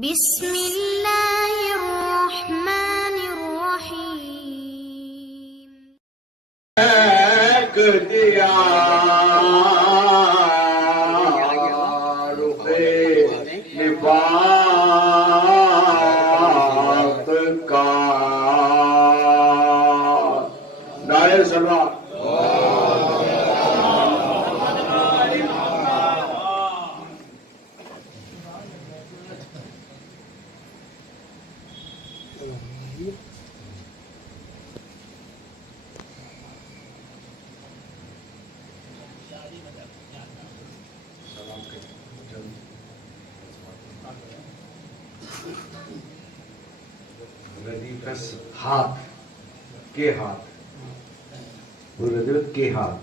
بسم اللہ الرحمن الرحیم. ایک دیا رخ نفاق کا نعرہ سلوات. ہاتھ کے ہاتھ کے ہاتھ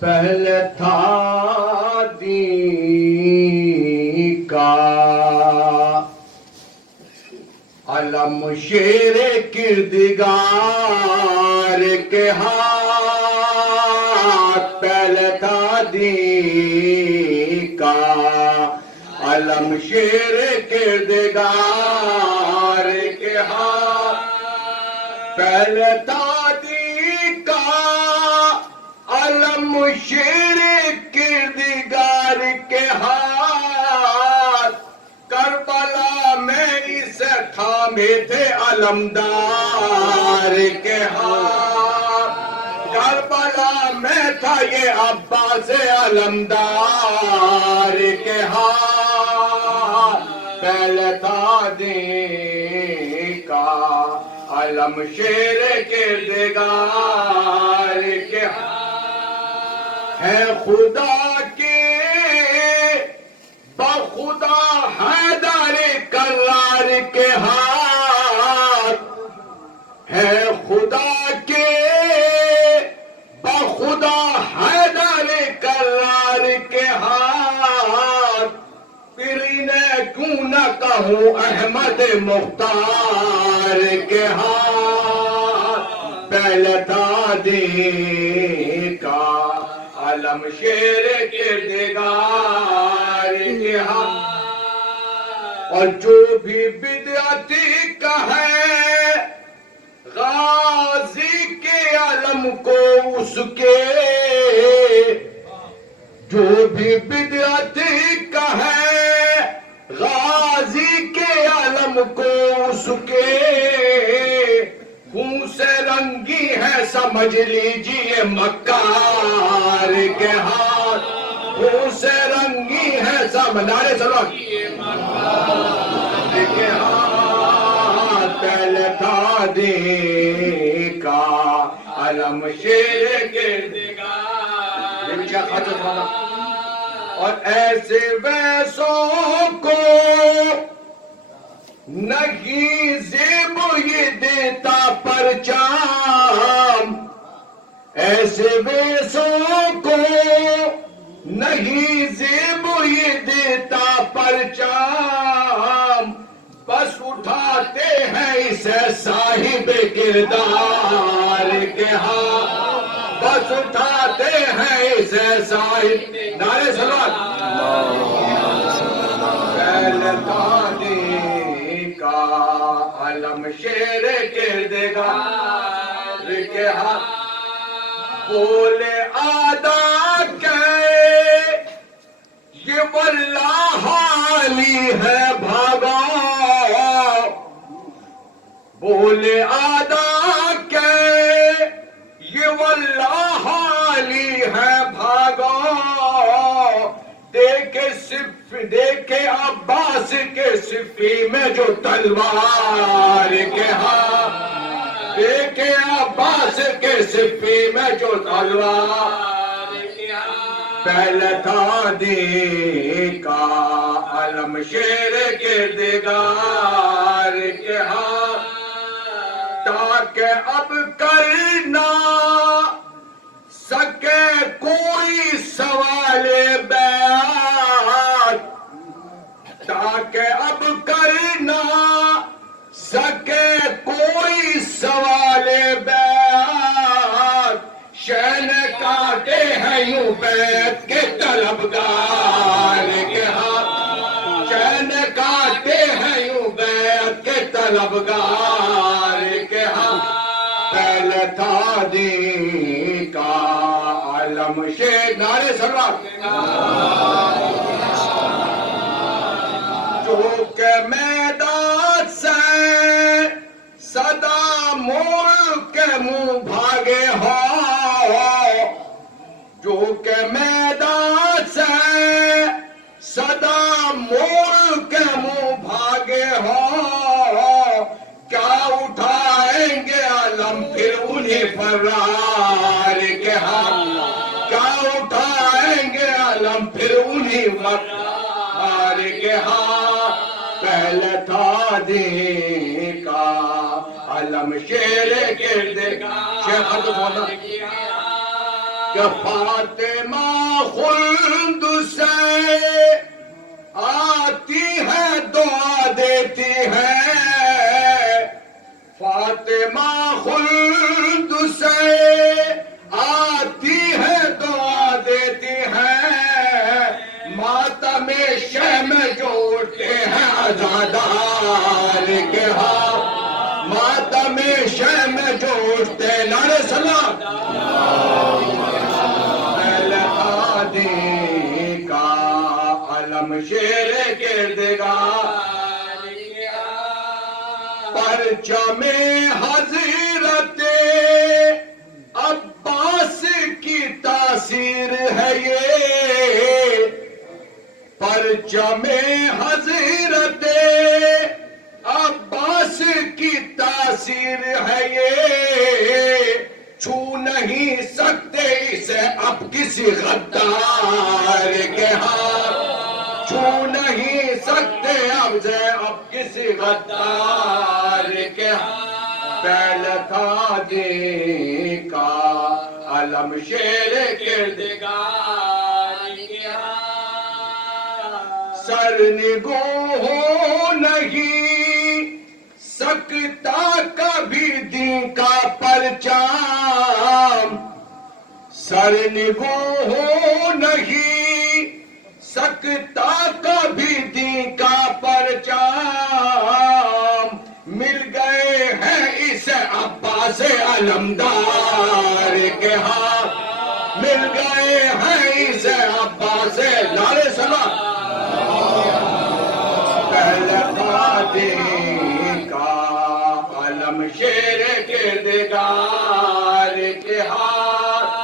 پہلے تھا دین کا علم شیر کردگار کے ہاتھ. پہلے تھا دین کا علم شیر کردگار کے ہاتھ. پہلے تھا دین کا علم شیر کردگار کے ہاتھ. کربلا میں اسے تھامے تھے علمدار کے ہاتھ. کربلا میں تھا یہ عباس علمدار کے ہاتھ. پہلے تھا دین کا علم شیر کردگار کے ہاتھ. ہے خدا کے بخدا حیدر کرار کے ہاتھ. ہے خدا کے بخدا حیدر کرار کے ہاتھ. پھر انہیں کیوں نہ کہوں احمد مختار کے ہاتھ. پہلے تھا دین کا علم شیر کردگار کے ہاتھ. اور جو بھی بدعتی کہے غازی کے علم کو اس کے، جو بھی بدعتی کہے غازی کے علم کو اس کے، خون سے رنگی ہے سمجھ لیجئے مکار کے ہاتھ. خون سے رنگی ہے نعرہ سلوات کے ہاتھ. پہلے تھا دین کا علم شیر کردگار. اور ایسے ویسوں کو نہیں زیب یہ دیتا پرچام. ایسے ویسوں کو نہیں زیب یہ دیتا پرچام. بس اٹھاتے ہیں اسے صاحب کردار کے ہاتھ. بس اٹھاتے ہیں اسے صاحب نعرہ سلوات. پہلے تھا دین کا علم شیر کردگار کے ہاتھ. بولے آدھا کہ یہ واللہ حالی ہے بھاگا. بولے آدھا کہ یہ واللہ حالی ہے بھاگا. دیکھے عباس کے صفی میں جو تلوار کے ہاتھ. دیکھے عباس کے صفی میں جو تلوار کے ہاتھ. پہلے تھا دین کا علم شیر کردگار کے ہاتھ. تاکہ اب کرنا سکے کوئی سوال بیعت. تاکہ اب کرنا سکے کوئی سوال ہیں یوں بیت کے طلبگار کے ہاں چین کاٹے ہیں یوں بیت کے طلبگار کے ہاں پہلے تھا دین کا عالم شیر نعرے سلوات جو کہ میدان سے صدا ملک کے منہ بھاگے ہو جو کہ میدان سے صدا ملک کے منہ بھاگے ہو کیا اٹھائیں گے علم پھر انہیں فرار کے ہاں کیا اٹھائیں گے علم پھر انہیں فرار کے ہاں پہلے تھا دین کا علم شیر گرد شیخ حضرت ہونا کہ فاطمہ خلد سے آتی ہے دعا دیتی ہے فاطمہ خلد سے آتی ہے دعا دیتی ہے ماتم شہم جو اٹھتے ہیں عزادار کے ہاں ماتم شہم جو اٹھتے ہیں نعرے سلام پہلے دین کا علم شیر گردگار پرچم حضرت عباس کی تاثیر ہے یہ پرچم حضرت عباس کی تاثیر ہے یہ چھو نہیں سکتے اسے اب کسی غدار کے ہاتھ چھو نہیں سکتے اب کسی غدار کے ہاتھ پہلے تھا دین کا علم شیر گردگار کے ہاتھ سرنگو ہو نہیں سکتا کبھی دین کا پرچام سرنگو ہو نہیں سکتا کبھی دین کا پرچام مل گئے ہیں اسے عباس علمدار کے ہاتھ مل گئے ہیں اسے عباس نعرے سلام پہلے دین کا علم شیر گردگار کے ہاتھ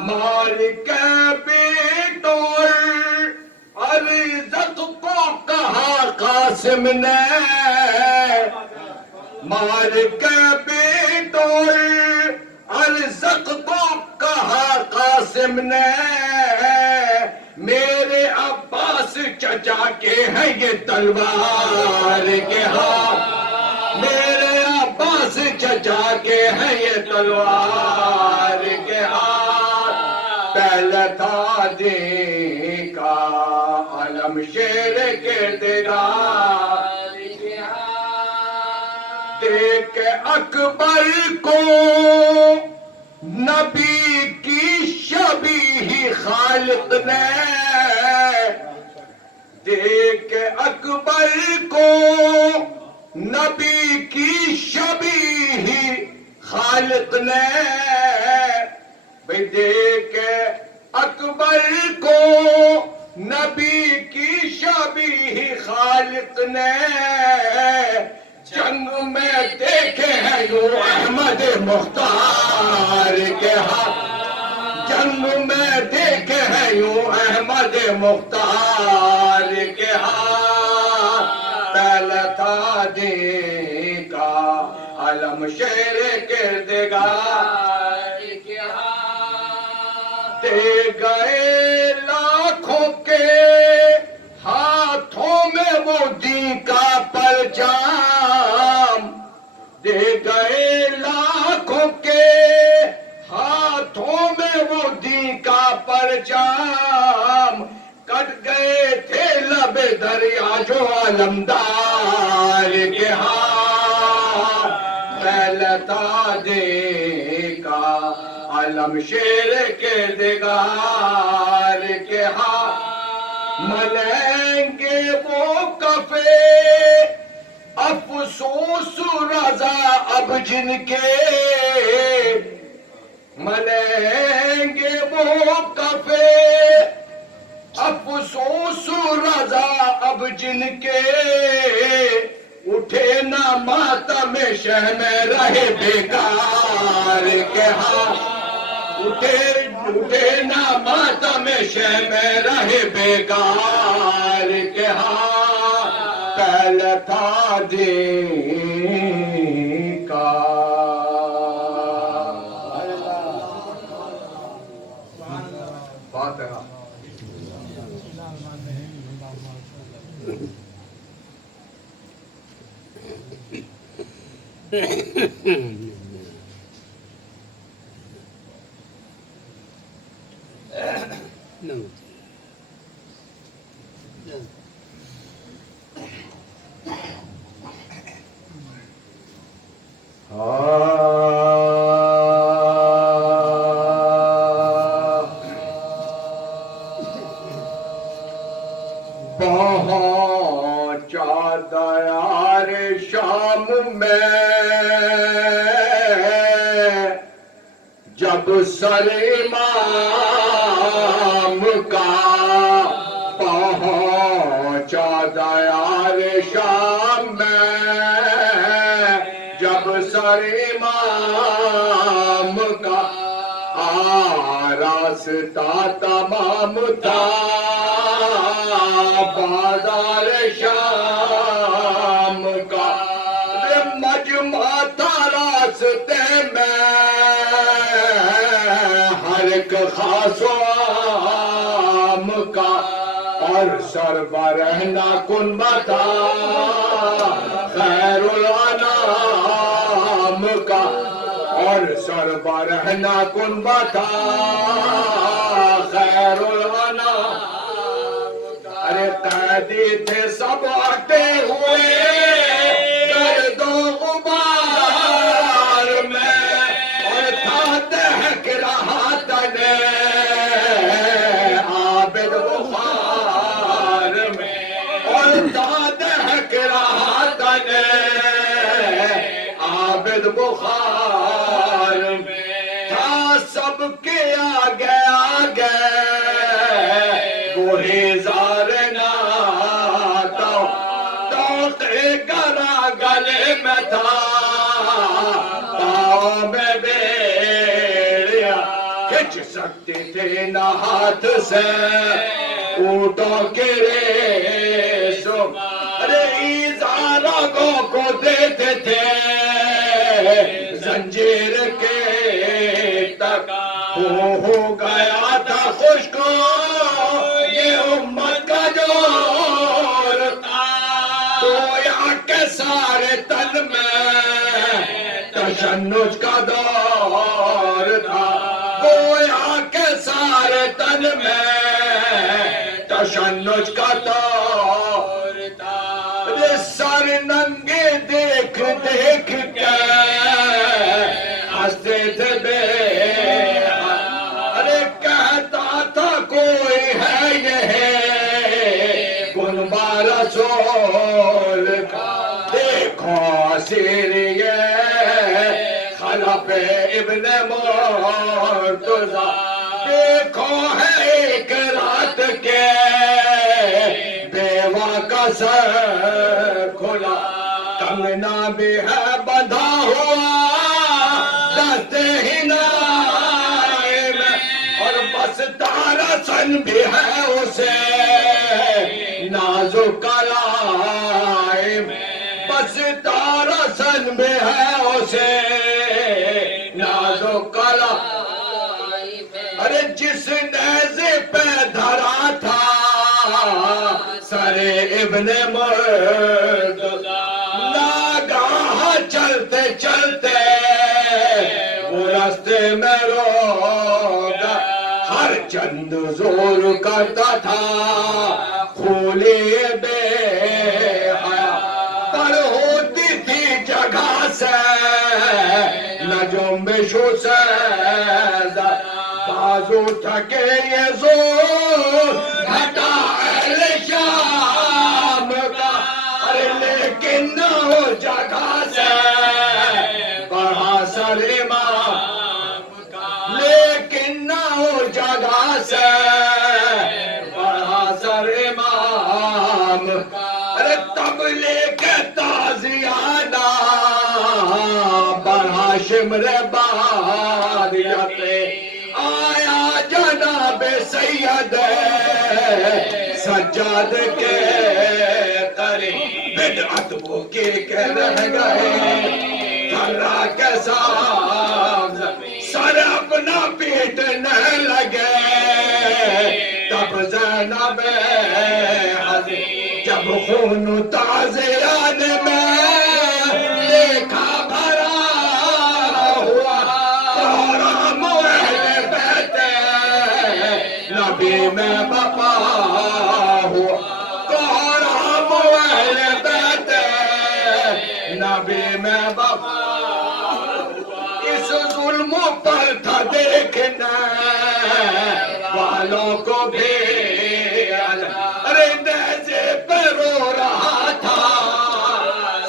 مار کے بیٹور عرضت کو کہا قاسم نے مار کے بیٹور عرضت کو کہا قاسم نے میرے عباس چچا کے ہیں یہ تلوار کے ہاتھ میرے عباس چچا کے ہیں یہ تلوار کے ہاتھ پہلے تھا دین کا علم شیر گردگار کے ہاتھ دیکھ اکبر کو نبی کی شبیہ خالق نے دیکھ اکبر کو نبی کی شبیہ خالق نے دیکھ اکبر کو نبی کی شبیہ خالق نے جنگ میں دیکھے ہیں یوں احمد مختار کے ہاتھ جنگ میں دیکھے ہیں یوں احمد مختار کے ہاتھ پہلے تھا دین کا علم شیر گردگار کے ہاتھ دے گئے لاکھوں کے ہاتھوں میں وہ دین کا پرچام دے گئے لاکھوں کے ہاتھوں میں وہ دین کا پرچام کٹ گئے تھے لب دریا جو علمدار کے ہاتھ پہلے تھا دین کا عالم شیر کے دگار کے ہاتھ ملیں گے وہ کفے افسوس رضا اب جن کے ملیں گے وہ کفے افسوس رضا اب جن کے اٹھے نہ ماتم شہ میں رہے بیکار کے ہاتھ اٹھے نہ ماتم شہ میں رہے بیکار کے ہاتھ پہلے تھا دین کا فاتحہ پہنچا دیار شام میں جب سر امام کا پہنچا دیار شام میں جب سر امام کا آراستہ تمام تھا بازار شام کا مجمع تھا راستے میں ہر ایک خاص و عام کا اور سربراہ کنبہ تھا خیر الانام کا اور سربراہ کنبہ تھا خیر الانام ارے قیدی تھے سب آتے ہوئے گرد و غبار میں اور تھا دہک رہا تنے عابد بخار میں اور تھا دہک رہا تنے عابد بخار میں تھا سب کے آگے آگے وہی گلے میں تھا پاؤں میں بیڑیا کھچ سکتے تھے نہ ہاتھ سے اونٹوں کے ریسوں ارے ایزاروں کو دیتے تھے زنجیر کے تک ہو گیا تھا خشک یہ امت کا جور تھا سارے تن میں تشنج کا دور تھا گویا کے سارے تن میں تشنج کا دور تھا سر ننگے دیکھ دیکھ کے ہنستے تھے بے ارے کہتا تھا کوئی ہے یہ کنبہ رسول کا سیریے خلف ابن مرتضی دیکھو ہے ایک رات کے بیوہ کا سر کھلا کنگنا بھی ہے بندھا ہوا دست ہی نائم اور بس تارسن بھی ہے اسے نازک کلائم بس تارسن بھی ہے اسے نازک کلائم ارے جس نیزے پہ دھرا تھا سر ابن مرتضی ناگاہ چلتے چلتے وہ راستے میں روگا ہر چند زور کرتا تھا کھولے بے حیا پر ہوتی تھی جگہ سے نہ جنبے شو سیزا بازو تھکے یہ زور گھٹا اہل شام کا ارے لیکن نہ ہو جگہ سے بڑھا سر امام کا لیکن نہ ہو جگہ سے بڑھا سر امام کا ارے تب لے کے تازیانہ بڑھا شمر بادیتے آیا جناب سید سجاد کے قریب بدعت وہ کے رہ گئے تھرا کے ساتھ سر اپنا پیٹنے لگے تب زینب جب خون تازیان میں دیکھا بھرا ہوا کورم اہل بیت نبی میں بپا ہوا کورم اہل بیت نبی میں بپا اس ظلم پر تھا دیکھنا والوں کو بھی ارے نیزے پہ رو رہا تھا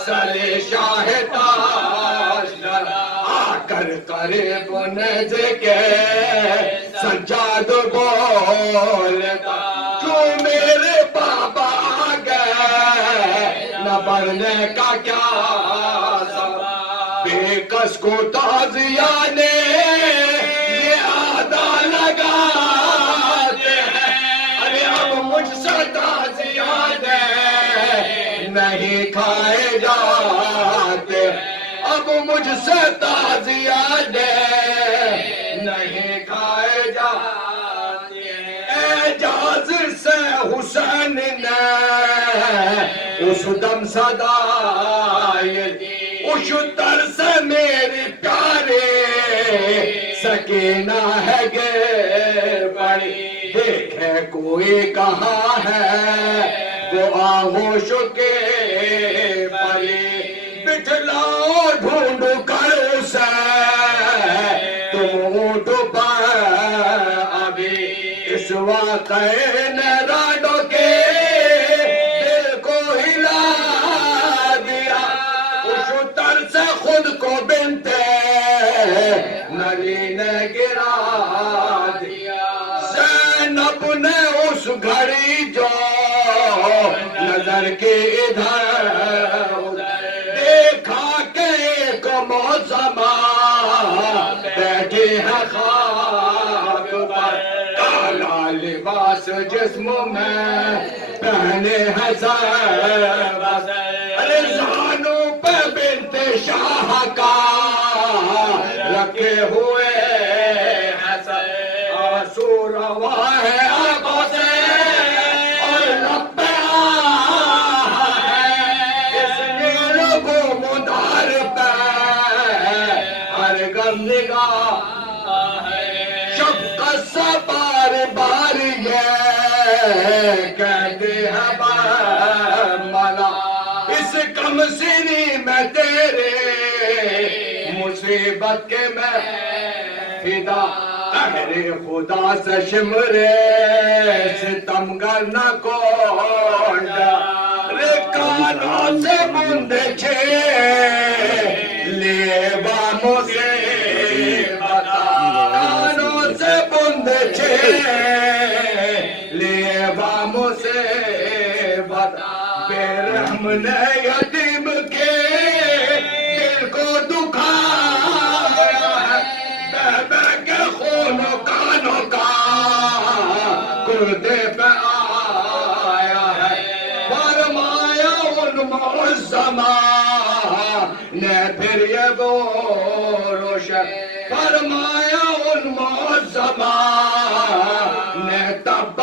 سلے شاہ تاج آ کر قریب نیزے کے سجاد بولتا جو میرے بابا آ گئے نہ بڑھنے کا کیا بے کس کو تازیانے یہ آدھا لگاتے ہیں ارے اب مجھ سے تازیانے نہیں کھائے جاتے اب مجھ سے تازیانے نہیں کھائے جاتے اعجاز سے حسین نے اس دم صدائے اشتر سے میری پیارے سکینہ ہے گے بڑی دیکھے کوئی کہاں ہے وہ آغوش کے پری بٹھلاؤ ڈھونڈ کر اسے تم اٹھ پائے ابھی اس واقعے نے راڈو کے دل کو ہلا دیا اشتر سے خود کو بنتے نلی نے گرا دیا زینب نے اس گھڑی جو نظر کی ادھر دیکھا کہ ایک موسمہ بیٹھی ہے خاک پر کالا لباس جسم میں پہنے ہے سر ارے زانوں پہ بنت شاہ کا رکھے ہوئے حسن آنسو روا ہے آنکھوں سے اور لب پہ آہ ہے اس نیل کو مدار پہ ہر گم نگاہ شفقت سے بار بار یہ کہتے ہیں ملا اس کم سنی میں تیرے مصیبت کے میں فدا قہر خدا سے شمرے ستمگر نہ کونڈا رے کانوں سے بند چھے لیبا مصیبت کانوں سے بند چھے لیبا مصیبت بے رحم نے یتیم کے دل کو دکھایا ہے بے بے کے خون و کانوں کا گردے پہ آیا ہے فرمایا ان معظمہ نے پھر یہ روشن فرمایا ان معظمہ نے تب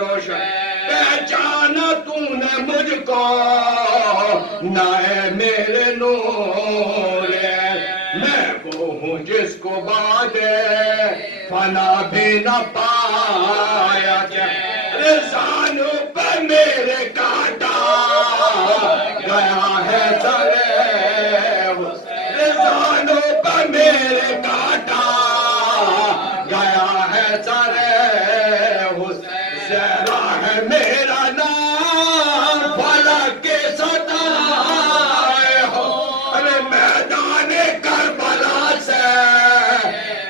روشن پہچانا تو نے مجھ کو نہ اے میرے نور میں وہ ہوں جس کو بعد فنا بھی نہ پایا رضانوں پہ میرے کاٹا گیا ہے سرے رضانوں پہ کے ستائے ہو ارے میدان کربلا سے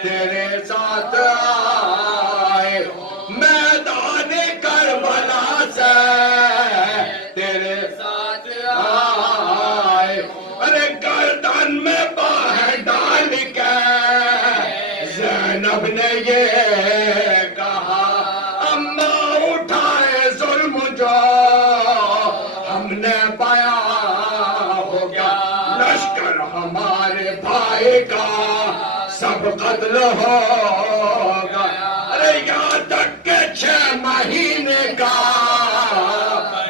تیرے ساتھ آئے میدان کربلا سے تیرے ساتھ آئے ارے گردن میں باہیں ڈال کے زینب نے یہ کہا اماں اٹھائے ظلم جو ہم نے پایا ہوگا لشکر ہمارے بھائی کا سب قتل ہوگا ارے یہاں تک کہ 6 مہینے کا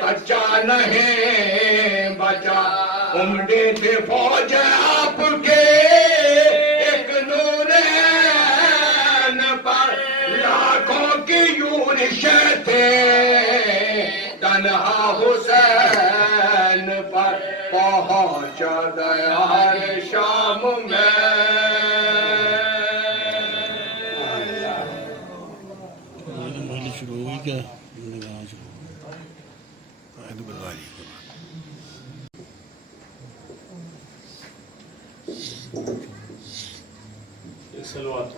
بچہ نہیں بچا امڑی تھی فوج آپ کے ایک نورین پر لاکھوں کی یورشیں تھے تنہا حسین پر پہنچا دیار شام میں پہلے شروع ہوئی کیا نگاہ شروع پہلے بلوائی سلوات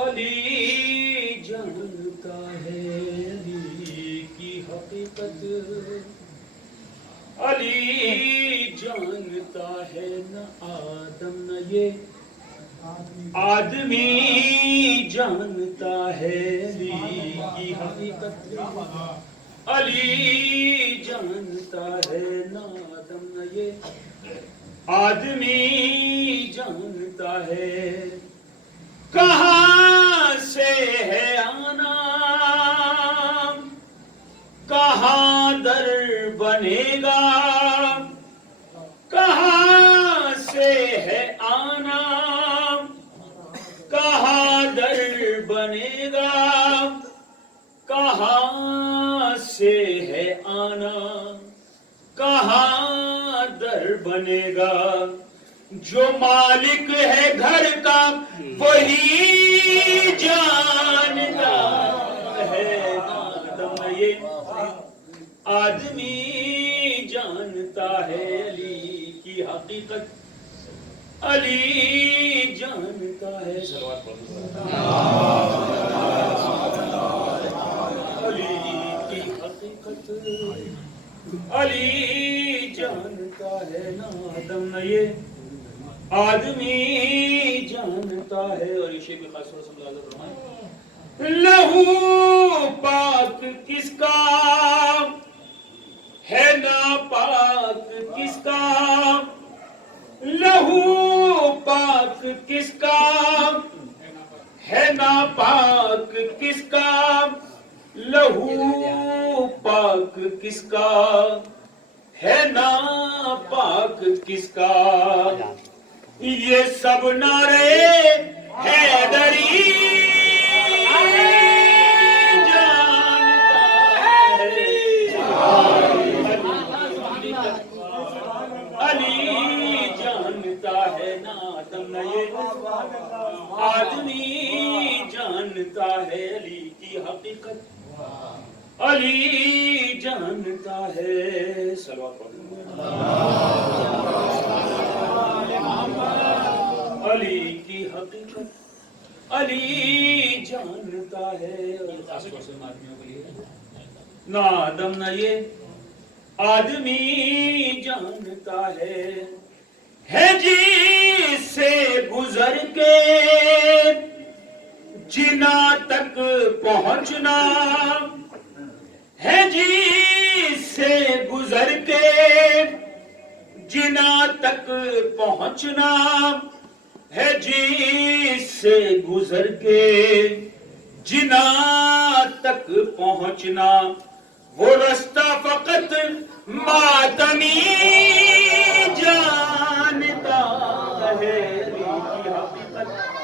علی جانتا ہے علی کی حقیقت علی جانتا ہے نہ آدم نہ یہ آدمی جانتا ہے علی کی حقیقت علی جانتا ہے نہ آدم نہ یہ آدمی جانتا ہے کہاں سے ہے آنا کہاں در بنے گا کہاں سے ہے آنا کہاں در بنے گا کہاں سے ہے آنا کہاں در بنے گا جو مالک ہے گھر کا وہی جانتا ہے آدم یہ آدمی جانتا ہے علی کی حقیقت علی جانتا ہے علی کی حقیقت علی جانتا ہے نہ آدم نہ یہ آدمی جانتا ہے اور یہ شیخ خاص رسول اللہ فرمائے لہو پاک کس کا ہے ناپاک کس کا لہو پاک کس کا ہے ناپاک کس کا لہو پاک کس کا ہے ناپاک کس کا یہ سب نعرے حیدری جانتا ہے علی جانتا ہے نہ آدم نہ یہ آدمی جانتا ہے علی کی حقیقت علی جانتا ہے صلوات علی کی حقیقت علی جانتا ہے نہ آدم نہ یہ آدمی جانتا ہے جی سے گزر کے جنا تک پہنچنا ہے جی سے گزر کے جنا تک پہنچنا ہے جی سے گزر کے جنا تک پہنچنا وہ رستہ فقط ماتمی جانتا ہے علی کی حقیقت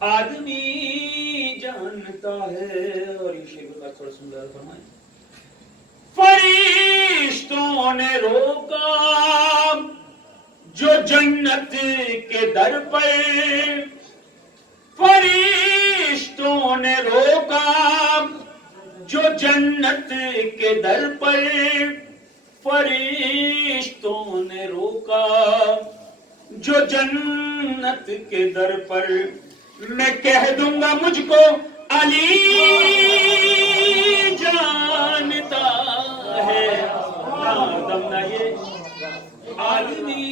آدمی جانتا ہے. اور یہ شیخ کا تھوڑا سمجھا فرمائیں. فرشتوں نے روکا جو جنت کے در پر. فرشتوں نے روکا جو جنت کے در پر. فرشتوں نے روکا جو جنت کے در پر. میں کہہ دوں گا مجھ کو علی جانتا ہے. نادم نہ یہ آدمی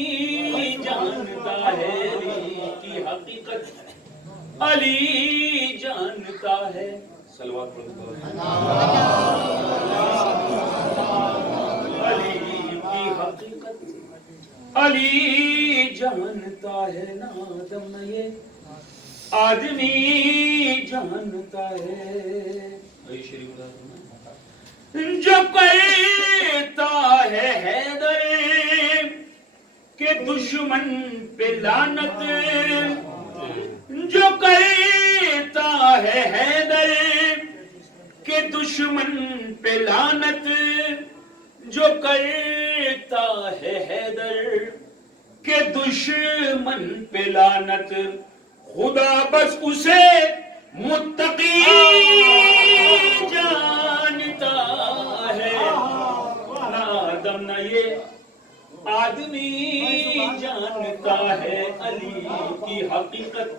جانتا ہے علی کی حقیقت. علی جانتا ہے. صلوات پڑھو. علی کی حقیقت علی جانتا ہے. نادم نہ یہ آدمی جانتا ہے. جو کہتا ہے حیدر کہ دشمن پہ لعنت. جو کہتا ہے حیدر کہ دشمن پہ لعنت. جو کہتا ہے حیدر کہ دشمن پہ لعنت. خدا بس اسے متقی جانتا ہے. نادم نہ یہ آدمی جانتا ہے علی کی حقیقت.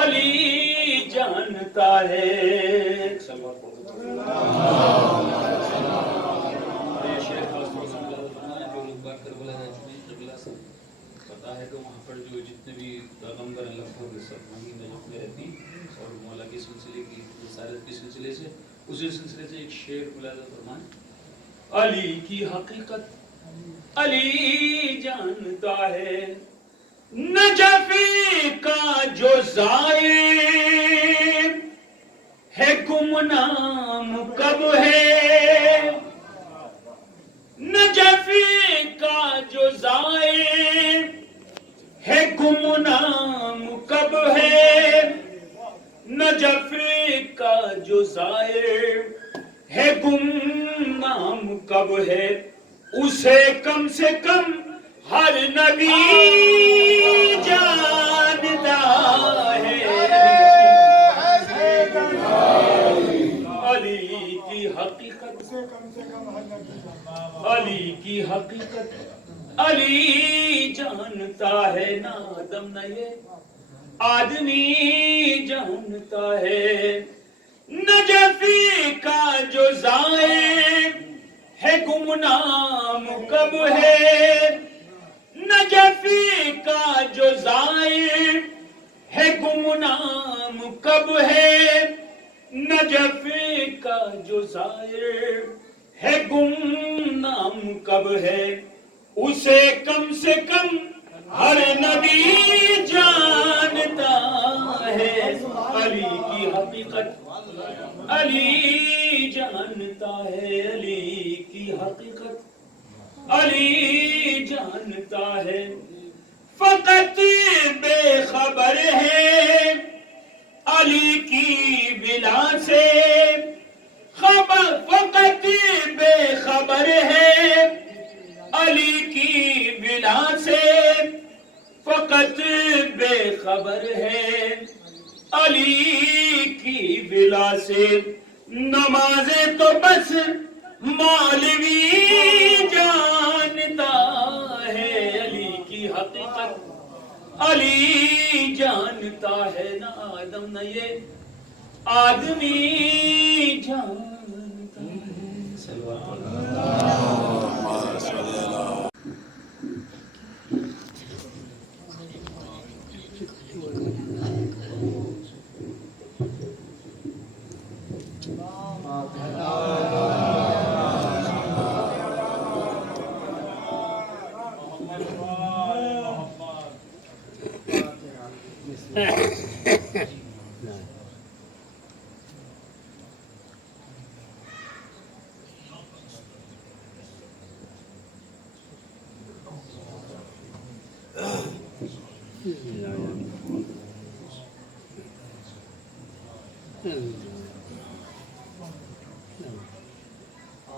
علی جانتا ہے. پتا ہے کہ وہاں پر جو جتنے بھی پیغمبر اللہ کو سرمانی میں جو رہتی اور مولا کے سلسلے کی رسالت کے سلسلے سے اسی سلسلے سے ایک شعر ملاحظہ فرمائیں. علی کی حقیقت علی جانتا ہے. نجفی کا جو زائر ہے گمنام کب ہے. نجفی کا جو زائر ہے گمنام کب ہے. نجفی کا جو زائر ہے گمنام کب ہے. اسے کم سے کم ہر نبی جانتا ہے. علی کی حقیقت علی کی حقیقت علی جانتا ہے. نادم نہ یہ آدمی جانتا ہے. نجفی کا جو زائر ہے گمنام کب ہے. نجفی کا جو زائر ہے گمنام کب ہے. نجفی کا جو زائر ہے گمنام کب ہے. اسے کم سے کم ہر نبی جانتا ہے. علی کی حقیقت علی جانتا ہے. علی کی حقیقت علی جانتا ہے. فقط بے خبر ہے علی کی بلا سے. فقط بے خبر ہے علی کی بلا سے. فقط بے خبر ہے علی کی بلا سے. نمازیں تو بس مولوی جانتا ہے. علی کی حقیقت علی جانتا ہے. نہ آدم نہ یہ آدمی جانتا ہے. صلوات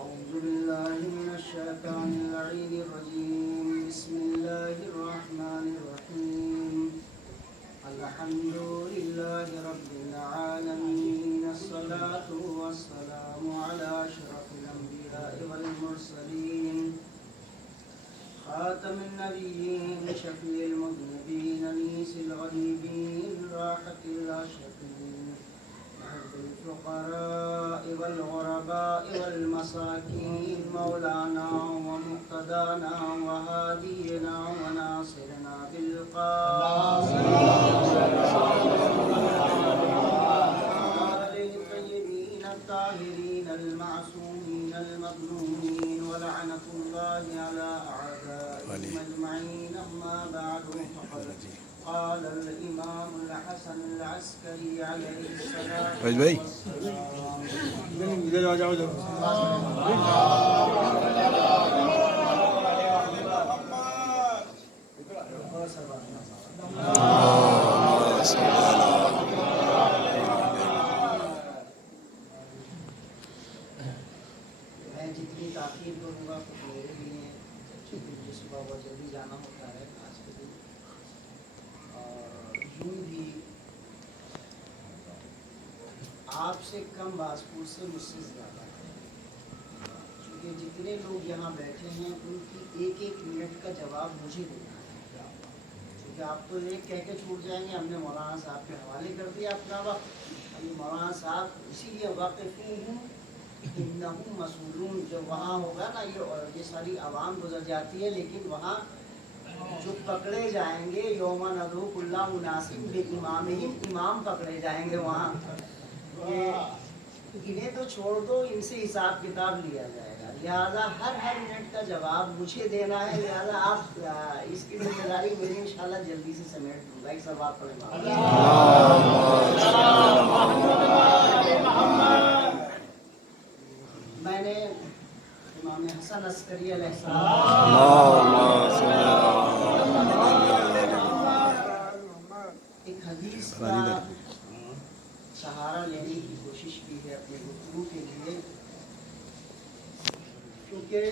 أعوذ بالله من الشيطان اللعين الرجيم. بسم الله الرحمن الرحيم. الحمد لله رب العالمين. الصلاة والسلام على أشرف الأنبياء والمرسلين خاتم النبيين شفيع المذنبين أنيس الغريبين راحة العاشقين حب الفقراء والغرباء والمساكين مولانا ومقتدانا وهادينا وناصرنا بالقاسم آله الطيبين الطاهرين المعصومين المظلومين ولعنة الله على أعدائهم أجمعين. أما بعد فقد قال الإمام الحسن العسكري عليه السلام میں جتنی تاخیر کروں گا تو میرے لیے مجھے صبح بہت جلدی جانا ہوتا ہے آج کے دن. اور یوں بھی آپ سے کم بازپور سے مجھ سے زیادہ کیونکہ جتنے لوگ یہاں بیٹھے ہیں ان کی ایک ایک منٹ کا جواب مجھے دینا ہے. کیونکہ آپ تو ایک کہہ کے چھوٹ جائیں گے ہم نے مولانا صاحب کے حوالے کر دیا اپنا وقت. ابھی مولانا صاحب اسی لیے واقف ہوں انہم مسئولون. جو وہاں ہوگا نا یہ ساری عوام گزر جاتی ہے لیکن وہاں جو پکڑے جائیں گے یوم ندعو کل اناس بامامہم امام پکڑے جائیں گے وہاں. انہیں تو چھوڑ دو ان سے حساب کتاب لیا جائے گا. لہٰذا ہر منٹ کا جواب مجھے دینا ہے. لہٰذا آپ اس کی ذمہ داری میری انشاءاللہ جلدی سے سمیٹ دوں گا. ایک سوال پڑھیں گا. میں نے امام حسن عسکری علیہ السلام ایک حدیث کا سہارا لینے کی کوشش کی ہے اپنے گفتگو کے لیے کیونکہ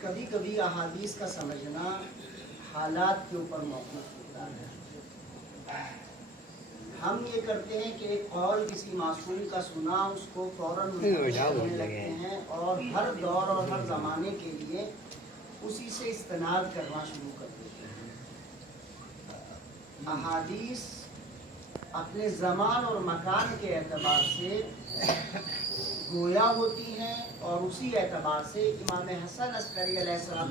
کبھی کبھی احادیث کا سمجھنا حالات کے اوپر موقوف ہوتا ہے. ہم یہ کرتے ہیں کہ ایک قول کسی معصوم کا سنا اس کو فوراً کرنے لگتے ہیں اور ہر دور اور ہر زمانے کے لیے اسی سے استناد کرنا شروع کر دیتے ہیں. احادیث اپنے زمان اور مکان کے اعتبار سے گویا ہوتی ہیں اور اسی اعتبار سے امام حسن عسکری علیہ السلام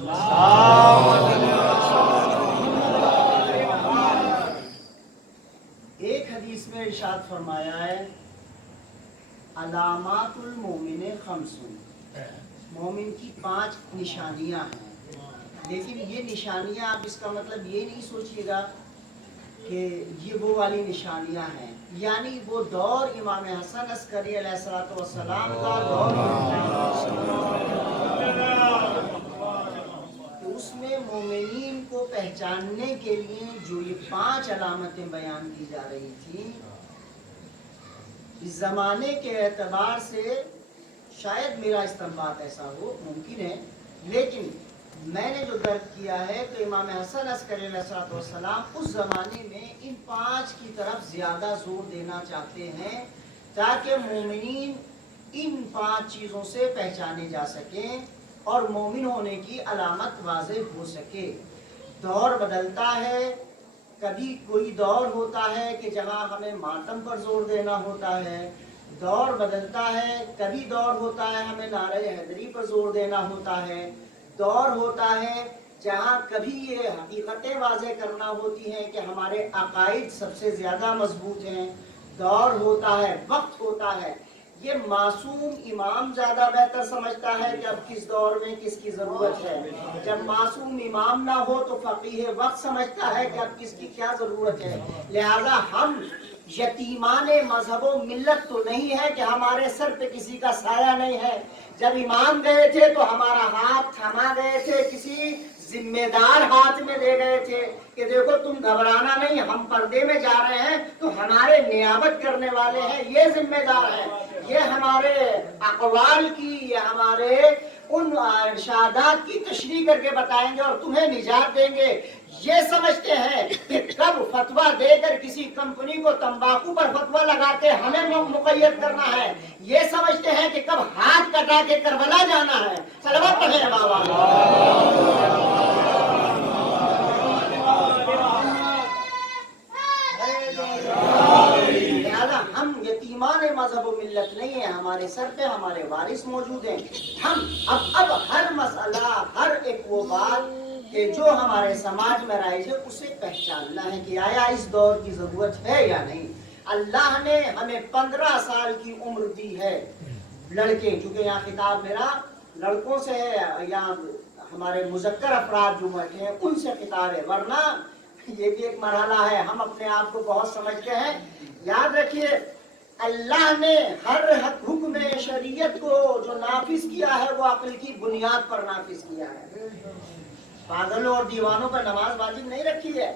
ایک حدیث میں ارشاد فرمایا ہے علامات المومن خمس. مومن کی 5 نشانیاں ہیں. لیکن یہ نشانیاں آپ اس کا مطلب یہ نہیں سوچیے گا کہ یہ وہ والی نشانیاں ہیں. یعنی وہ دور امام حسن عسکری علیہ السلام کا دور اس میں مومنین کو پہچاننے کے لیے جو یہ 5 علامتیں بیان کی جا رہی تھیں اس زمانے کے اعتبار سے شاید میرا استنباط ایسا ہو ممکن ہے لیکن میں نے جو درک کیا ہے تو امام حسن عسکری علیہ السلام اس زمانے میں ان 5 کی طرف زیادہ زور دینا چاہتے ہیں تاکہ مومنین ان 5 چیزوں سے پہچانے جا سکیں اور مومن ہونے کی علامت واضح ہو سکے. دور بدلتا ہے. کبھی کوئی دور ہوتا ہے کہ جہاں ہمیں ماتم پر زور دینا ہوتا ہے. دور بدلتا ہے. کبھی دور ہوتا ہے ہمیں نعرہ حیدری پر زور دینا ہوتا ہے. دور ہوتا ہے جہاں کبھی یہ حقیقتیں واضح کرنا ہوتی ہیں کہ ہمارے عقائد سب سے زیادہ مضبوط ہیں. دور ہوتا ہے. وقت ہوتا ہے. یہ معصوم امام زیادہ بہتر سمجھتا ہے کہ اب کس دور میں کس کی ضرورت ہے. جب معصوم امام نہ ہو تو فقیہ وقت سمجھتا ہے کہ اب کس کی کیا ضرورت ہے. لہذا ہم یتیمان مذہب و ملت تو نہیں ہے کہ ہمارے سر پہ کسی کا سایہ نہیں ہے. جب امام گئے تھے تو ہمارا ہاتھ تھما گئے تھے, کسی ذمہ دار ہاتھ میں دے گئے تھے کہ دیکھو تم گھبرانا نہیں, ہم پردے میں جا رہے ہیں تو ہمارے نیابت کرنے والے ہیں, یہ ذمہ دار ہے, یہ ہمارے اقوال کی, یہ ہمارے ان ارشادات کی تشریح کر کے بتائیں گے اور تمہیں نجات دیں گے. یہ سمجھتے ہیں کہ کب فتویٰ دے کر کسی کمپنی کو تمباکو پر فتویٰ لگا کے ہمیں مقید کرنا ہے. یہ سمجھتے ہیں کہ کب ہاتھ کٹا کے کربلا جانا ہے. صلوات پڑھیں بابا. لہذا ہم یتیمان مذہب و ملت نہیں ہیں, ہمارے سر پہ ہمارے وارث موجود ہیں. ہم اب ہر مسئلہ, ہر ایک وہ بات کہ جو ہمارے سماج میں رائج ہے اسے پہچاننا ہے کہ آیا اس دور کی ضرورت ہے یا نہیں. اللہ نے ہمیں 15 سال کی عمر دی ہے. لڑکے, چونکہ یہاں خطاب میرا لڑکوں سے ہے, یہاں ہمارے مذکر افراد جو بیٹھے ہیں ان سے خطاب ہے, ورنہ یہ بھی ایک مرحلہ ہے, ہم اپنے آپ کو بہت سمجھتے ہیں. یاد رکھیے اللہ نے ہر حکم شریعت کو جو نافذ کیا ہے وہ عقل کی بنیاد پر نافذ کیا ہے. پاگلوں اور دیوانوں پر نماز واجب نہیں رکھی ہے,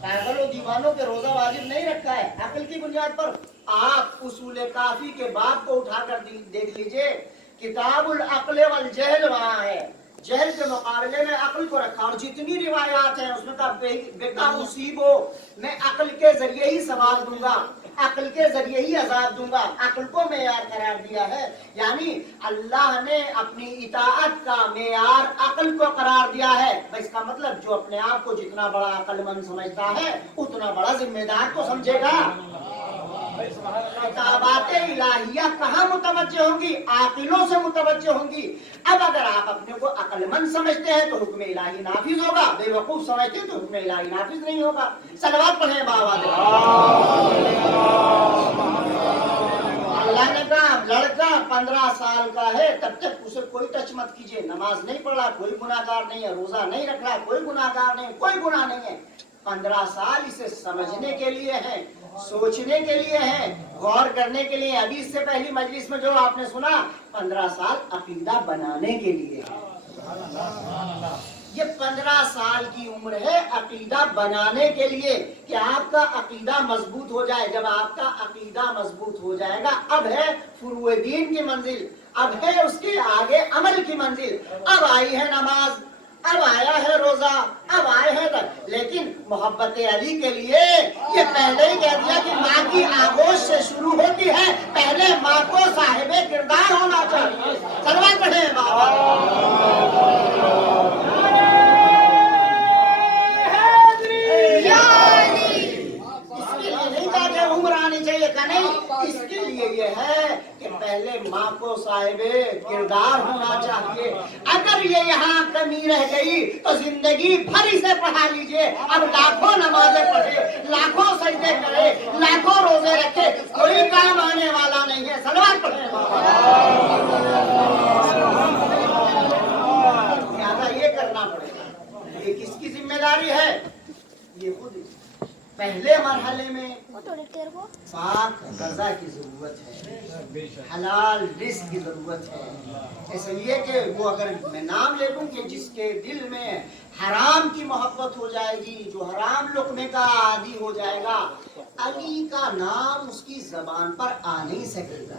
پاگلوں اور دیوانوں پہ روزہ واجب نہیں رکھا ہے, عقل کی بنیاد پر. آپ اصول کافی کے باب کو اٹھا کر دیکھ لیجئے, کتاب العقل والجہل وہاں ہے, جہل کے مقابلے میں عقل کو رکھا, اور جتنی روایات ہیں اس میں کہا بیکا مصیبو, میں عقل کے ذریعے ہی ثواب دوں گا, عقل کے ذریعے ہی عذاب دوں گا. عقل کو معیار قرار دیا ہے, یعنی اللہ نے اپنی اطاعت کا معیار عقل کو قرار دیا ہے. اس کا مطلب جو اپنے آپ کو جتنا بڑا عقل مند سمجھتا ہے اتنا بڑا ذمہ دار تو سمجھے گا. خطابات الہیہ کہاں متوجہ ہوں گی؟ عاقلوں سے متوجہ ہوں گی. اب اگر آپ اپنے کو عقل مند سمجھتے ہیں تو حکم الہی نافذ ہوگا, بے وقوف سمجھتے ہیں تو حکم الہی نافذ نہیں ہوگا. صلوات پڑھیں بابا. اللہ نے کہا لڑکا 15 سال کا ہے تب تک اسے کوئی ٹچ مت کیجیے. نماز نہیں پڑھ رہا کوئی گناہ گار نہیں ہے, روزہ نہیں رکھ رہا کوئی گناہ گار نہیں, کوئی گناہ نہیں ہے. 15 سال اسے سمجھنے کے لیے ہیں, سوچنے کے لیے ہیں, غور کرنے کے لیے. ابھی اس سے پہلی مجلس میں جو آپ نے سنا 15 سال عقیدہ بنانے کے لیے ہے. یہ 15 سال کی عمر ہے عقیدہ بنانے کے لیے کہ آپ کا عقیدہ مضبوط ہو جائے. جب آپ کا عقیدہ مضبوط ہو جائے گا اب ہے فروع دین کی منزل, اب ہے اس کے آگے عمل کی منزل. اب آئی ہے نماز, اب آیا ہے روزہ, اب آئے ہیں تک. لیکن محبت علی کے لیے یہ پہلے ہی کہہ دیا کہ ماں کی آغوش سے شروع ہوتی ہے, پہلے ماں کو صاحب کردار ہونا چاہیے. صلوات پڑھیں بابا. عمر آنی چاہیے کہ نہیں, اس کے لیے یہ ہے کہ پہلے ماں کو صاحب کردار ہونا چاہیے. اگر یہ یہاں کمی رہ گئی تو زندگی بھر اسے پڑھا لیجئے. اب لاکھوں نمازیں پڑھے, لاکھوں سجدے کرے, لاکھوں روزے رکھے, کوئی کام آنے والا نہیں ہے. صلوات پڑھیں. لہٰذا یہ کرنا پڑے گا. یہ کس کی ذمہ داری ہے؟ یہ خود پہلے مرحلے میں پاک غذا کی ضرورت ہے, حلال رزق کی ضرورت ہے. اس لیے کہ وہ اگر میں نام لے لوں کہ جس کے دل میں حرام کی محبت ہو جائے گی, جو حرام لقمے کا عادی ہو جائے گا, علی کا نام اس کی زبان پر آ نہیں سکے گا.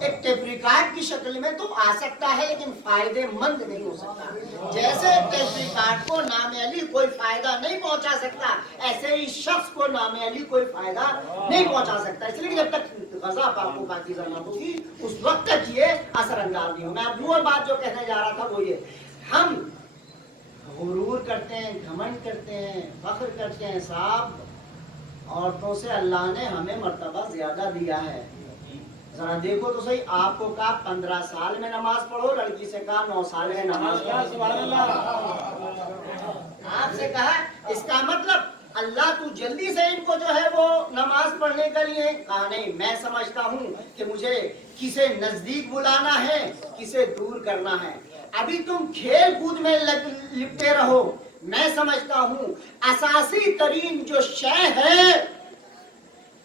ایک ٹیپ ریکارڈ کی شکل میں تو آ سکتا ہے لیکن فائدے مند نہیں ہو سکتا. جیسے ٹیپ ریکارڈ کو نام علی کوئی فائدہ نہیں پہنچا سکتا, ایسے ہی شخص کو نام علی کوئی فائدہ نہیں پہنچا سکتا. اس لیے جب تک غذا پاک و پاکیزہ نہ ہوگی اس وقت تک یہ اثر انداز نہیں ہوگا. اب وہ بات جو کہنے جا رہا تھا وہ یہ, ہم غرور کرتے ہیں, گھمنڈ کرتے ہیں, فخر کرتے ہیں. صاحب عورتوں سے اللہ نے ہمیں مرتبہ زیادہ دیا ہے. ذرا دیکھو تو صحیح, آپ کو کہا 15 سال میں نماز پڑھو, لڑکی سے کہا 9 سال میں نماز پڑھو. سبحان اللہ. آپ سے کہا اس کا مطلب اللہ تو جلدی سے ان کو جو ہے وہ نماز پڑھنے کے لیے, کہا نہیں, میں سمجھتا ہوں کہ مجھے کسے نزدیک بلانا ہے, کسے دور کرنا ہے. ابھی تم کھیل کود میں لپٹے رہو. میں سمجھتا ہوں اساسی ترین جو شے ہے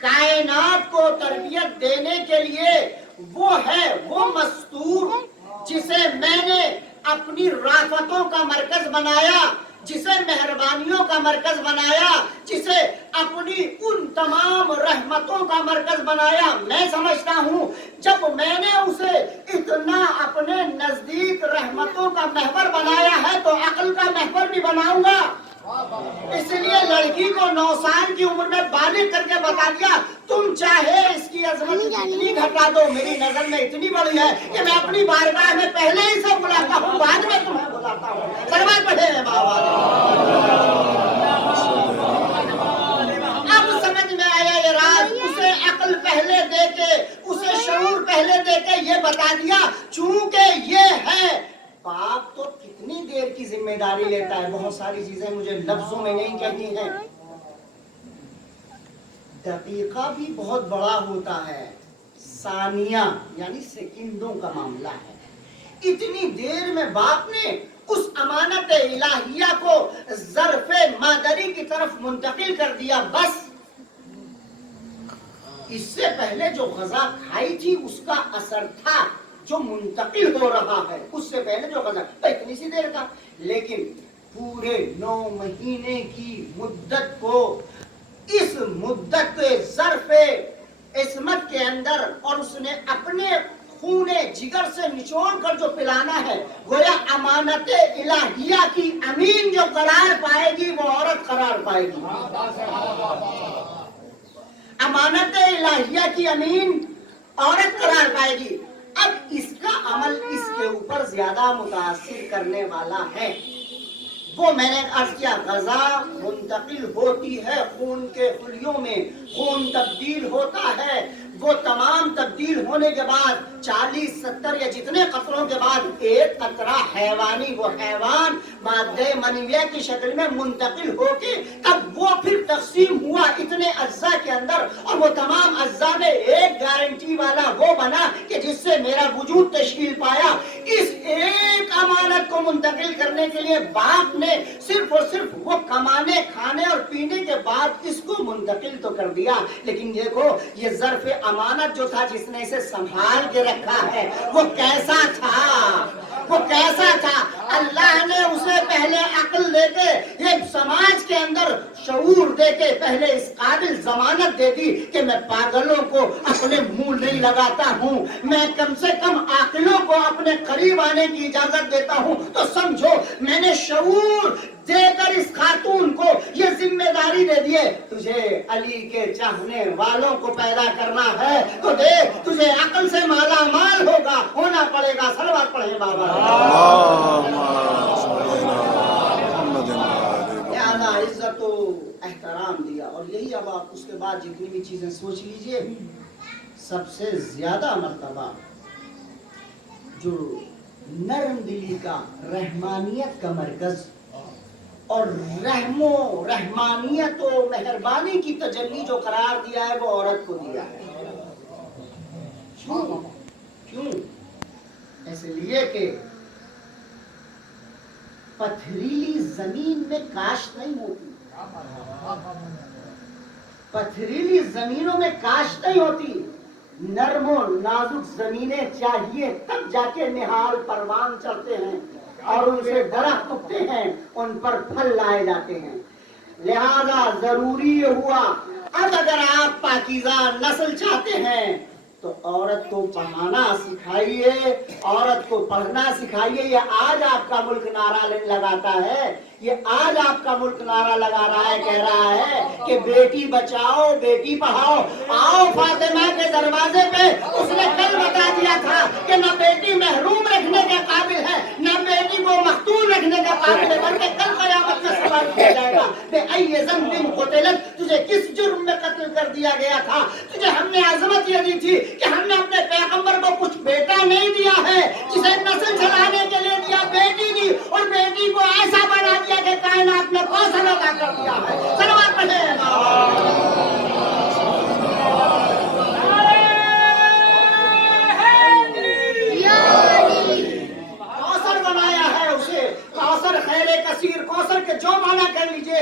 کائنات کو تربیت دینے کے لیے وہ ہے وہ مستور جسے میں نے اپنی رافتوں کا مرکز بنایا، جسے مہربانیوں کا مرکز بنایا، جسے اپنی ان تمام رحمتوں کا مرکز بنایا۔ میں سمجھتا ہوں جب میں نے اسے اتنا اپنے نزدیک رحمتوں کا محور بنایا ہے تو عقل کا محور بھی بناؤں گا۔ اس لیے لڑکی کو 9 سال کی عمر میں بالغ کر کے بتا دیا، تم چاہے اس کی عظمت اتنی گھٹا دو، میری نظر میں اتنی بڑی ہے کہ میں اپنی بارگاہ میں پہلے ہی سے بلاتا ہوں، بعد میں تمہیں بلاتا ہوں۔ سلوات پڑھے ہیں بابا۔ اب سمجھ میں آیا یہ راز، اسے عقل پہلے دے کے، اسے شعور پہلے دے کے یہ بتا دیا، چونکہ یہ ہے باپ تو کتنی دیر کی ذمہ داری لیتا ہے۔ بہت ساری چیزیں مجھے لفظوں میں نہیں کہنی ہیں، دقیقہ بھی بہت بڑا ہوتا ہے، ثانیہ یعنی سیکنڈوں کا معاملہ ہے۔ اتنی دیر میں باپ نے اس امانت الہیہ کو ظرف مادری کی طرف منتقل کر دیا۔ بس اس سے پہلے جو غذا کھائی تھی اس کا اثر تھا جو منتقل ہو رہا ہے، اس سے پہلے جو غذا اتنی سی دیر کا، لیکن پورے 9 مہینے کی مدت کو اس مدت ظرف عصمت کے اندر اور اس نے اپنے خون جگر سے نچوڑ کر جو پلانا ہے، گویا امانت الہیہ کی امین جو قرار پائے گی وہ عورت قرار پائے گی۔ امانت الہیہ کی امین عورت قرار پائے گی۔ اب اس کا عمل اس کے اوپر زیادہ متاثر کرنے والا ہے۔ وہ میں نے عرض کیا غذا منتقل ہوتی ہے خون کے خلیوں میں، خون تبدیل ہوتا ہے، وہ تمام تبدیل ہونے کے بعد 40 70 یا جتنے قطروں کے بعد ایک قطرہ حیوانی، وہ حیوان مادہ منویہ کی شکل میں منتقل ہو کے تب وہ پھر تقسیم ہوا اتنے اجزاء کے اندر، اور وہ تمام اجزاء میں ایک گارنٹی والا وہ بنا کہ جس سے میرا وجود تشکیل پایا۔ اس ایک امانت کو منتقل کرنے کے لیے باپ نے صرف اور صرف وہ کمانے کھانے اور پینے کے بعد اس کو منتقل تو کر دیا، لیکن دیکھو یہ ظرف امانت جو تھا جس نے اسے سنبھال کے رکھا ہے وہ کیسا تھا، وہ کیسا تھا۔ اللہ نے اسے پہلے عقل دے کے ایک سماج کے اندر شعور دے کے پہلے اس قابل ضمانت دے دی کہ میں پاگلوں کو اپنے منہ نہیں لگاتا ہوں، میں کم سے کم عاقلوں کو اپنے قریب آنے کی اجازت دیتا ہوں۔ تو سمجھو میں نے شعور دے کر اس خاتون کو یہ ذمہ داری دے دیے، تجھے علی کے چاہنے والوں کو پیدا کرنا ہے تو دیکھ تجھے عقل سے مالا مال ہونا پڑے گا۔ صلوات پڑھیں بابا۔ اعلیٰ عزت و احترام دیا، اور یہی اب آپ اس کے بعد جتنی بھی چیزیں سوچ لیجئے، سب سے زیادہ مرتبہ جو نرم دلی کا رحمانیت کا مرکز اور رحم و رحمانیت و مہربانی کی تجلی جو قرار دیا ہے وہ عورت کو دیا ہے۔ کیوں؟ اس لیے کہ پتھریلی زمین میں کاشت نہیں ہوتی، پتھریلی زمینوں میں کاشت نہیں ہوتی، نرم و نازک زمینیں چاہیے تب جا کے نہال پروان چڑھتے ہیں اور ان سے درخت اگتے ہیں، ان پر پھل لائے جاتے ہیں۔ لہذا ضروری ہوا اب اگر آپ پاکیزہ نسل چاہتے ہیں تو عورت کو پڑھانا سکھائیے، عورت کو پڑھنا سکھائیے۔ یہ آج آپ کا ملک نعرہ لگاتا ہے، یہ آج آپ کا ملک نعرہ لگا رہا ہے، کہہ رہا ہے کہ بیٹی بچاؤ بیٹی پڑھاؤ۔ آؤ فاطمہ کے دروازے پہ اس نے کل بتا دیا تھا کہ نہ بیٹی محروم رکھنے کے قابل ہے نہ بیٹی کو مختون رکھنے کے قابل ہے، بلکہ کل قیامت میں سوال کیا جائے گا کہ ای ذنب قتلت، تجھے کس جرم میں قتل کر دیا گیا تھا؟ تجھے ہم نے عظمت یہ دی تھی کہ ہم نے اپنے پیغمبر کو کچھ بیٹا نہیں دیا ہے، جسے نسل چلانے کے لیے دیا، بیٹی دی، اور بیٹی کو ایسا بنا دیا کہ کائنات میں کوثر عطا کر دیا ہے۔ صلوات پڑھیں کوثر بنایا ہے اسے، کوثر خیر کثیر، کوثر کے جو معنی کر لیجئے،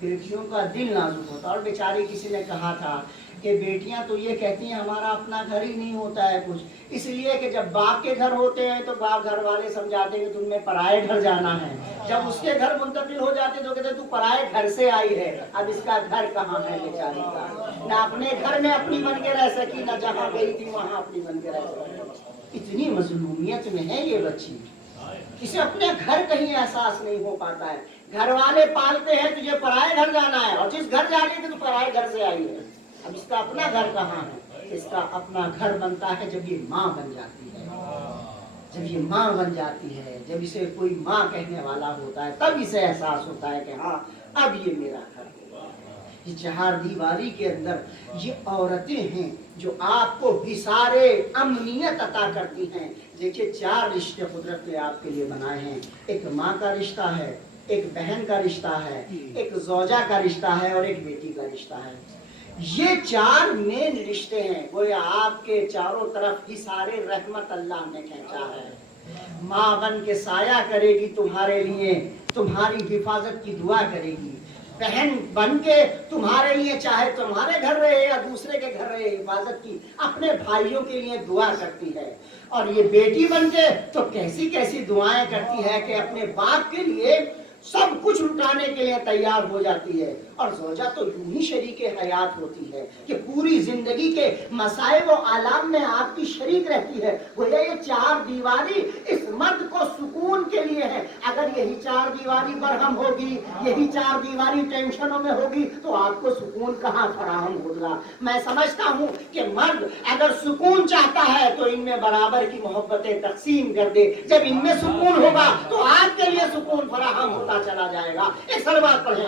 بیٹیوں کا دل نازک ہوتا ہے. اور بیچاری کسی نے کہا تھا کہ بیٹیاں تو یہ کہتی ہیں ہمارا اپنا گھر ہی نہیں ہوتا ہے کچھ، اس لیے کہ جب باپ کے گھر ہوتے ہیں تو باپ گھر والے سمجھاتے ہیں کہ تم نے پرائے گھر جانا ہے، جب اس کے گھر منتقل ہو جاتے تو کہتے تو پرائے گھر سے آئی ہے، اب اس کا گھر کہاں ہے بیچاری کا. نہ اپنے گھر میں اپنی بن کے رہ سکی، نہ جہاں گئی تھی وہاں اپنی بن کے رہ سکی. اتنی مظلومیت میں ہے یہ بچی، اسے اپنے گھر کہیں احساس نہیں ہو پاتا ہے. گھر والے پالتے ہیں تجھے پرائے گھر جانا ہے، اور جس گھر جا رہی تھی تو پرائے گھر سے آئی ہے. اب اس کا اپنا گھر کہاں ہے؟ اس کا اپنا گھر بنتا ہے جب یہ ماں بن جاتی ہے. جب یہ ماں بن جاتی ہے، جب اسے کوئی ماں کہنے والا ہوتا ہے، تب اسے احساس ہوتا ہے کہ ہاں اب یہ میرا گھر ہے. یہ چہار دیواری کے اندر یہ عورتیں ہیں جو آپ کو حصارے امنیت عطا کرتی ہیں. دیکھیے 4 رشتے قدرت نے آپ کے لیے بنائے ہیں. ایک ماں کا رشتہ ہے، ایک بہن کا رشتہ ہے، ایک زوجہ کا رشتہ ہے، اور ایک بیٹی کا رشتہ ہے. یہ 4 مین رشتے ہیں، گویا آپ کے چاروں طرف حصارے رحمت اللہ نے کھینچا ہے. ماں بن کے سایہ کرے گی تمہارے لیے، تمہاری حفاظت کی دعا کرے گی. بہن بن کے تمہارے لیے چاہے تمہارے گھر رہے یا دوسرے کے گھر رہے حفاظت کی، اپنے بھائیوں کے لیے دعا کرتی ہے. اور یہ بیٹی بن کے تو کیسی کیسی دعائیں کرتی ہے کہ اپنے باپ کے لیے سب کچھ لٹانے کے لیے تیار ہو جاتی ہے. اور زوجہ تو یوں ہی شریک حیات ہوتی ہے کہ پوری زندگی کے مسائل و آلام میں آپ کی شریک رہتی ہے. گویا یہ 4 دیواری اس مرد کو سکون کے لیے ہے. اگر یہی 4 دیواری برہم ہوگی، یہی 4 دیواری ٹینشنوں میں ہوگی تو آپ کو سکون کہاں فراہم ہوگا. میں سمجھتا ہوں کہ مرد اگر سکون چاہتا ہے تو ان میں برابر کی محبتیں تقسیم کر دے. جب ان میں سکون ہوگا تو آپ کے لیے سکون فراہم ہوتا چلا جائے گا. ایک صلوات پڑھیں.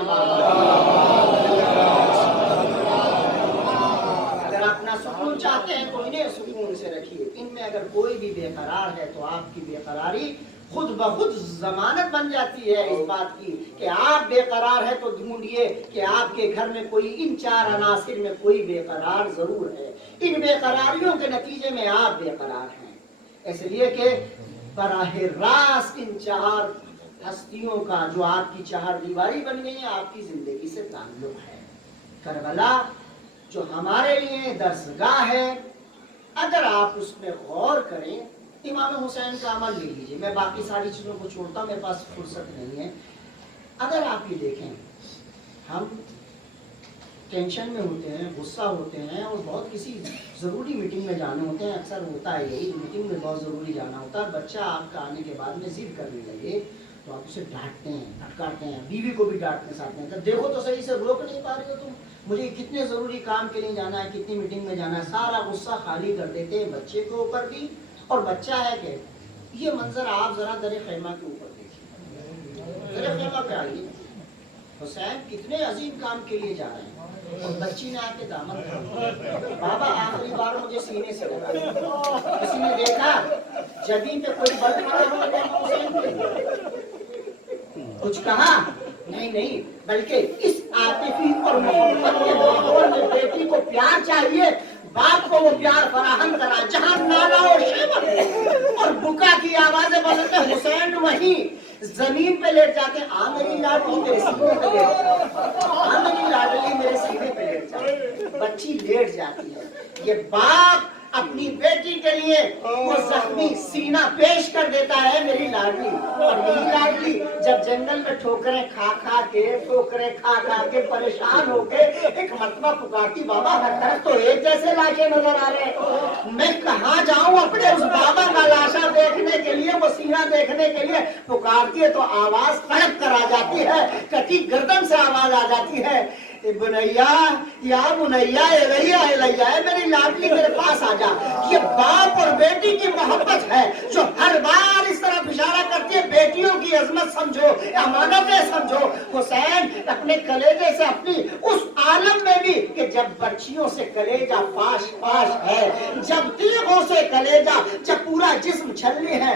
اگر اپنا سکون چاہتے ہیں تو انہیں سکون سے رکھیے. ان میں اگر کوئی بھی بے قرار ہے تو آپ کی بے قراری خود بخود ضمانت بن جاتی ہے اس بات کی کہ آپ بے قرار ہے تو ڈھونڈیے کہ آپ کے گھر میں کوئی ان 4 عناصر میں کوئی بے قرار ضرور ہے. ان بے قراریوں کے نتیجے میں آپ بے قرار ہیں، اس لیے کہ براہ راست ان 4 ہستیوں کا جو آپ کی 4 دیواری بن گئی ہیں آپ کی زندگی سے تعلق ہے. کربلا جو ہمارے لیے درسگاہ ہے، اگر آپ اس میں غور کریں، امام حسین کا عمل لے لیجئے، میں باقی ساری چیزوں کو چھوڑتا ہوں، میرے پاس فرصت نہیں ہے. اگر آپ یہ دیکھیں، ہم ٹینشن میں ہوتے ہیں، غصہ ہوتے ہیں، اور بہت کسی ضروری میٹنگ میں جانے ہوتے ہیں. اکثر ہوتا ہے یہی، میٹنگ میں بہت ضروری جانا ہوتا ہے. بچہ آپ کا آنے کے بعد میں ضد کرنے لگے تو آپ اسے ڈانٹتے ہیں، پھٹکارتے ہیں. بیوی کو بھی ڈانٹنے ساتھ ہیں، دیکھو تو صحیح سے روک نہیں پا رہی ہو تم، مجھے کتنے ضروری کام کے لیے جانا ہے، کتنی میٹنگ میں جانا ہے. سارا غصہ خالی کر دیتے ہیں بچے کے اوپر بھی. اور بچہ ہے کہ یہ منظر آپ ذرا در خیمہ کے اوپر دیکھیے، در خیمہ پہ آئیے. حسین کتنے عظیم کام کے لیے جا رہے ہیں اور بچی نے آ کے دامن تھاما. بابا آخری بار مجھے سینے سے لگا. کسی نے دیکھا جبین پہ کوئی بل پڑا ہو حسین پہ؟ کچھ کہا نہیں، بلکہ اس عاطفی اور محبت کے ماحول میں بیٹی کو پیار چاہیے، باپ کو وہ پیار فراہم کرا. جہاں نالا اور شیون اور بکا کی آوازیں بنتے حسین وہیں زمین پہ لیٹ جاتے. آ میری لاڈلی میرے سینے پہ لیٹ جاتے، آ میری لاڈلی میرے سینے پہ لیٹ جاتے. بچی لیٹ جاتی ہے. یہ باپ اپنی بیٹی کے لیے وہ زخمی سینہ پیش کر دیتا ہے، میری لاڈلی. اور میری لاڈلی جب جنگل میں ٹھوکریں کھا کھا کے پریشان ہو کے ایک مرتبہ پکارتی، بابا ہر طرف تو ایک جیسے لاشیں نظر آ رہے ہیں، میں کہاں جاؤں اپنے اس بابا کا لاشا دیکھنے کے لیے، وہ سینہ دیکھنے کے لیے. پکارتی ہے تو آواز تڑپ کر آ جاتی ہے، کٹی گردن سے آواز آ جاتی ہے، بنیا یا بنیا الیہ الیہ، میری لاڈلی میرے پاس آ جا. یہ باپ اور بیٹی کی محبت ہے جو ہر بار اس طرح اشارہ کرتی ہے بیٹیوں کی عظمت سمجھو، امانتیں سمجھو. حسین اپنے کلیجے سے اپنی اس عالم میں بھی کہ جب برچھیوں سے کلیجہ پاش پاش ہے، جب تیغوں سے کلیجہ، جب پورا جسم چھلنی ہے،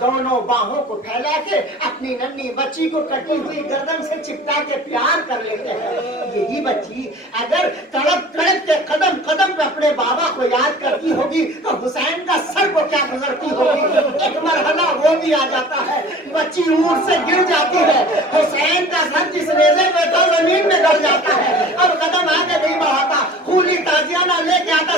دونوں باہوں کو پھیلا کے اپنی ننھی بچی کو کٹی ہوئی گردن سے چپٹا کے پیار کر لیتے ہیں. یہی بچی اگر تڑپ تڑپ کے قدم قدم پہ اپنے بابا کو یاد کرتی ہوگی تو حسین کا سر کو کیا گزرتی ہوگی. ایک مرحلہ وہ بھی آ جاتا ہے، بچی اونٹ سے گر جاتی ہے، حسین کا سر جس ریزے پہ تھا زمین میں